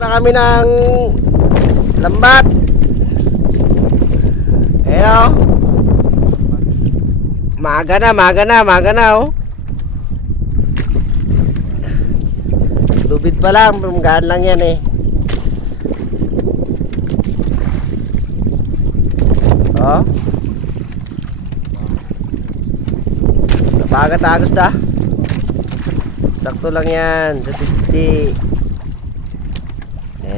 na kami ng lambat. Ayan o. Maga na, maga na, maga na oh. Lubid pa lang, gaan lang yan eh. Oh. Napagat-agos da. Sakto lang yan, sa titi.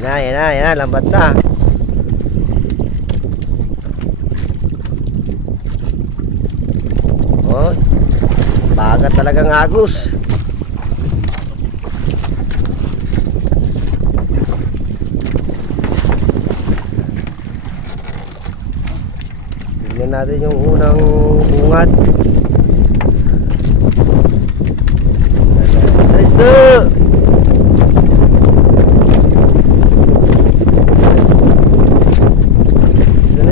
Yan na, yan na, yan na, lambat na. Oh, bagat talagang agos. Tingnan natin yung unang bungad. Let's do! Ito na dyan. Uh. Yun na, meron na. oh. Yan. Tapos na ito. Meron na, meron na. Stop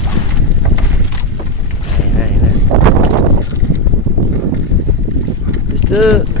Tschö.